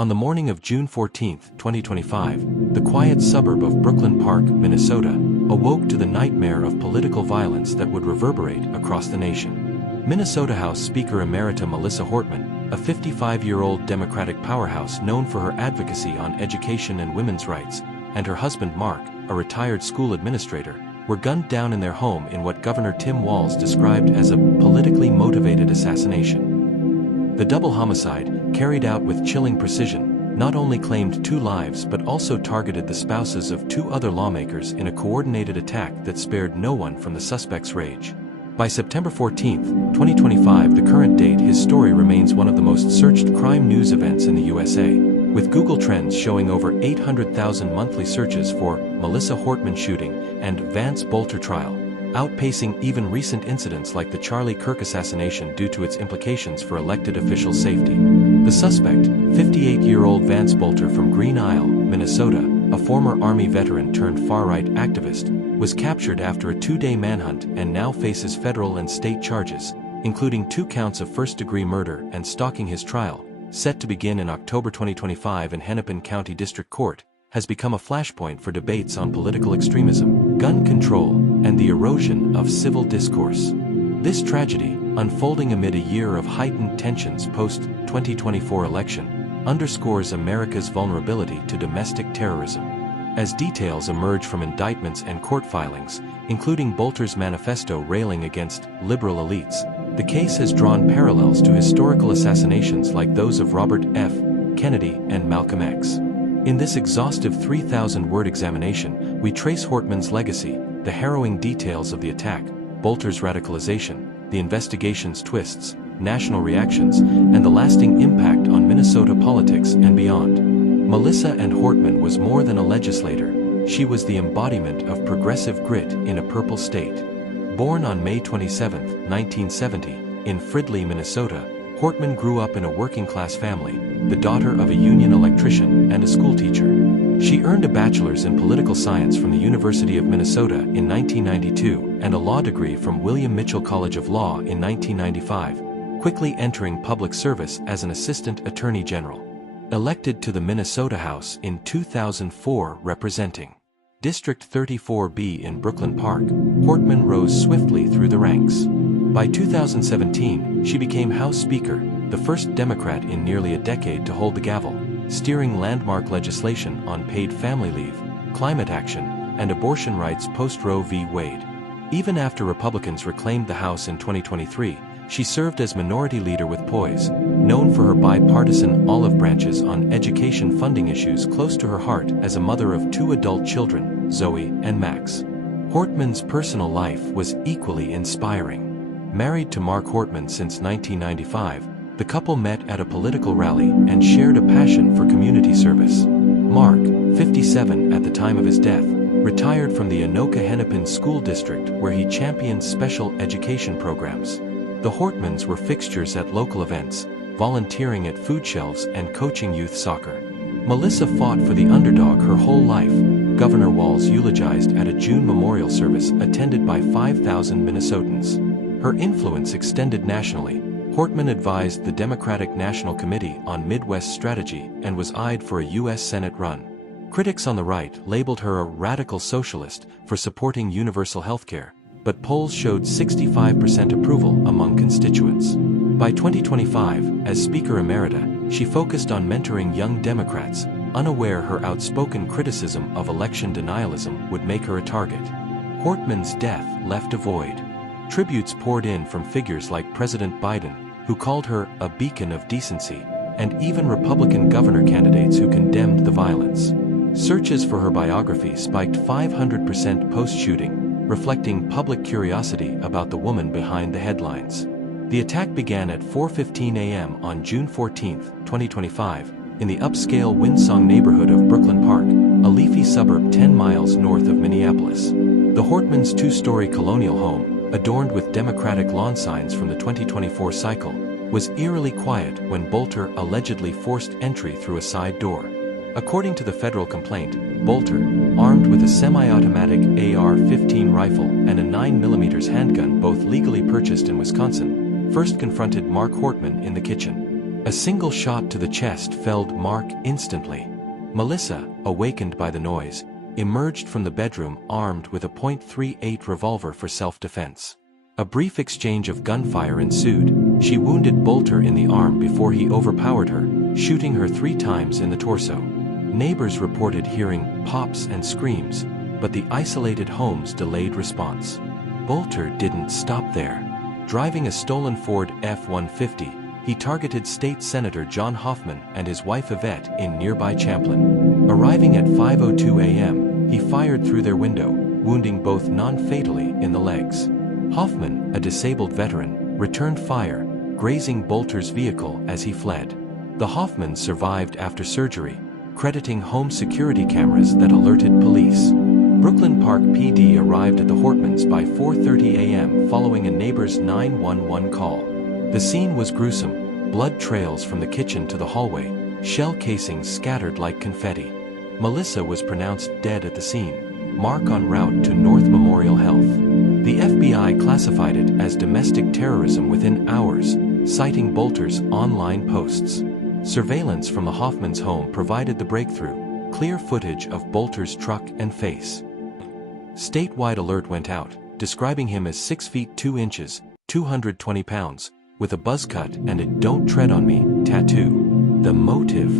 On the morning of June 14, 2025, the quiet suburb of Brooklyn Park, Minnesota, awoke to the nightmare of political violence that would reverberate across the nation. Minnesota House Speaker Emerita Melissa Hortman, a 55-year-old Democratic powerhouse known for her advocacy on education and women's rights, and her husband Mark, a retired school administrator, were gunned down in their home in what Governor Tim Walz described as a politically motivated assassination. The double homicide, carried out with chilling precision, not only claimed 2 lives but also targeted the spouses of 2 other lawmakers in a coordinated attack that spared no one from the suspect's rage. By September 14, 2025, the current date, his story remains one of the most searched crime news events in the USA, with Google Trends showing over 800,000 monthly searches for Melissa Hortman shooting and Vance Boelter trial, outpacing even recent incidents like the Charlie Kirk assassination due to its implications for elected official safety. The suspect, 58-year-old Vance Boelter from Green Isle, Minnesota, a former Army veteran turned far-right activist, was captured after a 2-day manhunt and now faces federal and state charges, including 2 counts of first-degree murder and stalking. His trial, set to begin in October 2025 in Hennepin County District Court, has become a flashpoint for debates on political extremism, gun control, and the erosion of civil discourse. This tragedy, unfolding amid a year of heightened tensions post-2024 election, underscores America's vulnerability to domestic terrorism. As details emerge from indictments and court filings, including Boelter's manifesto railing against liberal elites, the case has drawn parallels to historical assassinations like those of Robert F. Kennedy and Malcolm X. In this exhaustive 3,000-word examination, we trace Hortman's legacy, the harrowing details of the attack, Boelter's radicalization, the investigation's twists, national reactions, and the lasting impact on Minnesota politics and beyond. Melissa and Hortman was more than a legislator, she was the embodiment of progressive grit in a purple state. Born on May 27, 1970, in Fridley, Minnesota, Hortman grew up in a working-class family, the daughter of a union electrician and a schoolteacher. She earned a bachelor's in political science from the University of Minnesota in 1992 and a law degree from William Mitchell College of Law in 1995, quickly entering public service as an assistant attorney general. Elected to the Minnesota House in 2004 representing District 34B in Brooklyn Park, Hortman rose swiftly through the ranks. By 2017, she became House Speaker, the first Democrat in nearly a decade to hold the gavel, steering landmark legislation on paid family leave, climate action, and abortion rights post-Roe v. Wade. Even after Republicans reclaimed the House in 2023, she served as minority leader with poise, known for her bipartisan olive branches on education funding issues close to her heart as a mother of 2 adult children, Zoe and Max. Hortman's personal life was equally inspiring. Married to Mark Hortman since 1995, the couple met at a political rally and shared a passion for community service. Mark, 57 at the time of his death, retired from the Anoka-Hennepin School District where he championed special education programs. The Hortmans were fixtures at local events, volunteering at food shelves and coaching youth soccer. Melissa fought for the underdog her whole life, Governor Walz eulogized at a June memorial service attended by 5,000 Minnesotans. Her influence extended nationally. Hortman advised the Democratic National Committee on Midwest Strategy and was eyed for a U.S. Senate run. Critics on the right labeled her a radical socialist for supporting universal health care, but polls showed 65% approval among constituents. By 2025, as Speaker Emerita, she focused on mentoring young Democrats, unaware her outspoken criticism of election denialism would make her a target. Hortman's death left a void. Tributes poured in from figures like President Biden, who called her a beacon of decency, and even Republican governor candidates who condemned the violence. Searches for her biography spiked 500% post-shooting, reflecting public curiosity about the woman behind the headlines. The attack began at 4:15 a.m. on June 14, 2025, in the upscale Windsong neighborhood of Brooklyn Park, a leafy suburb 10 miles north of Minneapolis. The Hortmans' 2-story colonial home, adorned with Democratic lawn signs from the 2024 cycle, was eerily quiet when Boelter allegedly forced entry through a side door. According to the federal complaint, Boelter, armed with a semi-automatic AR-15 rifle and a 9mm handgun both legally purchased in Wisconsin, first confronted Mark Hortman in the kitchen. A single shot to the chest felled Mark instantly. Melissa, awakened by the noise, emerged from the bedroom armed with a .38 revolver for self-defense. A brief exchange of gunfire ensued. She wounded Boelter in the arm before he overpowered her, shooting her 3 times in the torso. Neighbors reported hearing pops and screams, but the isolated homes delayed response. Boelter didn't stop there. Driving a stolen Ford F-150, he targeted State Senator John Hoffman and his wife Yvette in nearby Champlin. Arriving at 5:02 a.m., he fired through their window, wounding both non-fatally in the legs. Hoffman, a disabled veteran, returned fire, grazing Boelter's vehicle as he fled. The Hoffmans survived after surgery, crediting home security cameras that alerted police. Brooklyn Park PD arrived at the Hortmans by 4:30 a.m. following a neighbor's 911 call. The scene was gruesome, blood trails from the kitchen to the hallway, shell casings scattered like confetti. Melissa was pronounced dead at the scene, Mark en route to North Memorial Health. The FBI classified it as domestic terrorism within hours, citing Boelter's online posts. Surveillance from the Hoffmans' home provided the breakthrough, clear footage of Boelter's truck and face. Statewide alert went out, describing him as 6 feet 2 inches, 220 pounds, with a buzz cut and a "Don't Tread on Me" tattoo. The motive?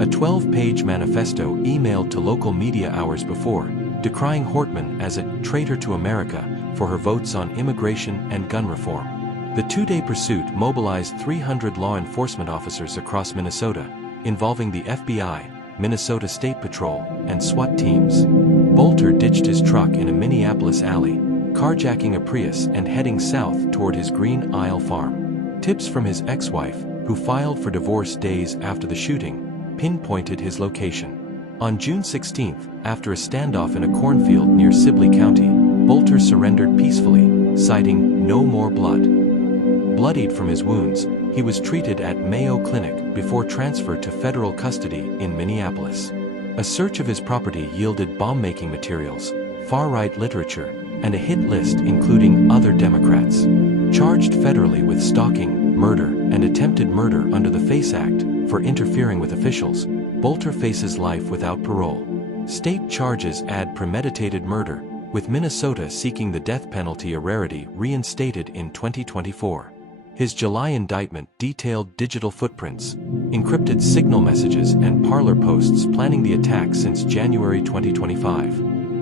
A 12-page manifesto emailed to local media hours before, decrying Hortman as a traitor to America for her votes on immigration and gun reform. The 2-day pursuit mobilized 300 law enforcement officers across Minnesota, involving the FBI, Minnesota State Patrol, and SWAT teams. Boelter ditched his truck in a Minneapolis alley, carjacking a Prius and heading south toward his Green Isle farm. Tips from his ex-wife, who filed for divorce days after the shooting, pinpointed his location. On June 16, after a standoff in a cornfield near Sibley County, Boelter surrendered peacefully, citing "no more blood." Bloodied from his wounds, he was treated at Mayo Clinic before transfer to federal custody in Minneapolis. A search of his property yielded bomb-making materials, far-right literature, and a hit list including other Democrats. Charged federally with stalking, murder, and attempted murder under the FACE Act for interfering with officials, Boelter faces life without parole. State charges add premeditated murder, with Minnesota seeking the death penalty, a rarity, reinstated in 2024. His July indictment detailed digital footprints, encrypted signal messages and parlor posts planning the attack since January 2025.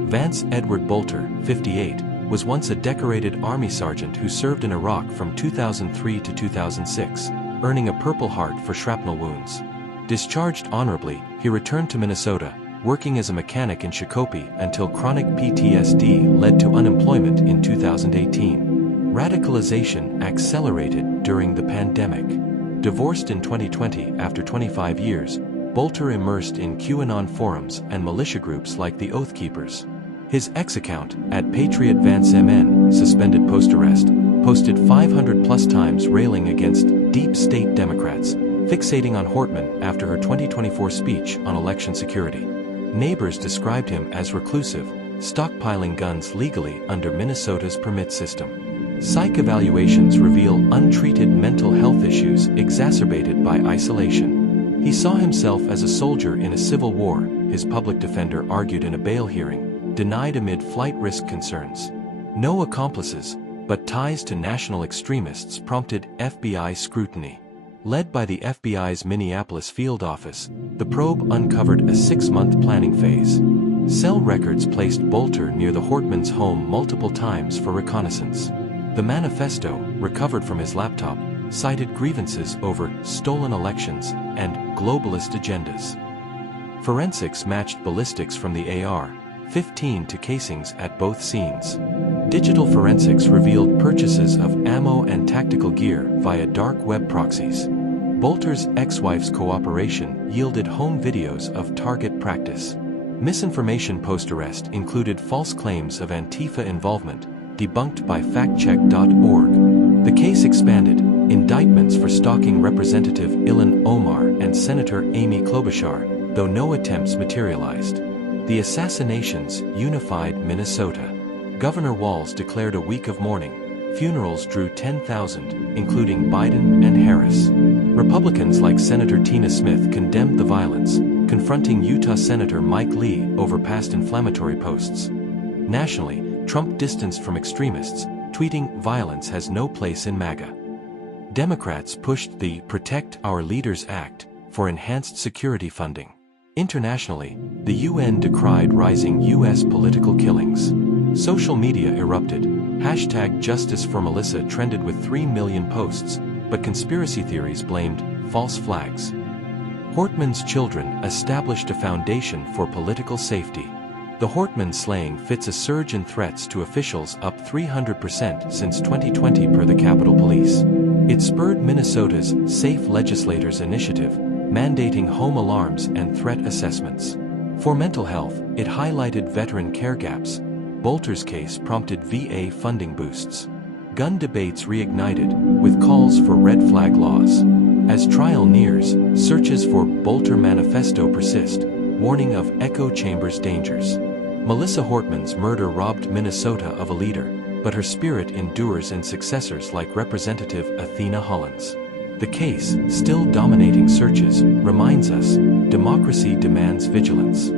Vance Edward Boelter, 58, was once a decorated Army sergeant who served in Iraq from 2003 to 2006, earning a Purple Heart for shrapnel wounds. Discharged honorably, he returned to Minnesota, working as a mechanic in Shakopee until chronic PTSD led to unemployment in 2018. Radicalization accelerated during the pandemic. Divorced in 2020 after 25 years, Boelter immersed in QAnon forums and militia groups like the Oath Keepers. His ex-account, @PatriotVanceMN, suspended post-arrest, posted 500-plus times railing against deep state Democrats, fixating on Hortman after her 2024 speech on election security. Neighbors described him as reclusive, stockpiling guns legally under Minnesota's permit system. Psych evaluations reveal untreated mental health issues exacerbated by isolation. He saw himself as a soldier in a civil war, his public defender argued in a bail hearing, denied amid flight risk concerns. No accomplices, but ties to national extremists prompted FBI scrutiny. Led by the FBI's Minneapolis field office, the probe uncovered a 6-month planning phase. Cell records placed Boelter near the Hortmans' home multiple times for reconnaissance. The manifesto, recovered from his laptop, cited grievances over stolen elections and globalist agendas. Forensics matched ballistics from the AR-15 to casings at both scenes. Digital forensics revealed purchases of ammo and tactical gear via dark web proxies. Boelter's ex-wife's cooperation yielded home videos of target practice. Misinformation post-arrest included false claims of Antifa involvement, debunked by factcheck.org. The case expanded, indictments for stalking Representative Ilhan Omar and Senator Amy Klobuchar, though no attempts materialized. The assassinations unified Minnesota. Governor Walz declared a week of mourning. Funerals drew 10,000, including Biden and Harris. Republicans like Senator Tina Smith condemned the violence, confronting Utah Senator Mike Lee over past inflammatory posts. Nationally, Trump distanced from extremists, tweeting, "Violence has no place in MAGA." Democrats pushed the Protect Our Leaders Act for enhanced security funding. Internationally, the UN decried rising U.S. political killings. Social media erupted. #Justice for Melissa trended with 3 million posts, but conspiracy theories blamed false flags. Hortman's children established a foundation for political safety. The Hortman slaying fits a surge in threats to officials, up 300% since 2020 per the Capitol Police. It spurred Minnesota's Safe Legislators initiative, mandating home alarms and threat assessments. For mental health, it highlighted veteran care gaps. Boelter's case prompted VA funding boosts. Gun debates reignited, with calls for red flag laws. As trial nears, searches for Boelter manifesto persist, warning of echo chambers dangers. Melissa Hortman's murder robbed Minnesota of a leader, but her spirit endures in successors like Representative Athena Hollins. The case, still dominating searches, reminds us, democracy demands vigilance.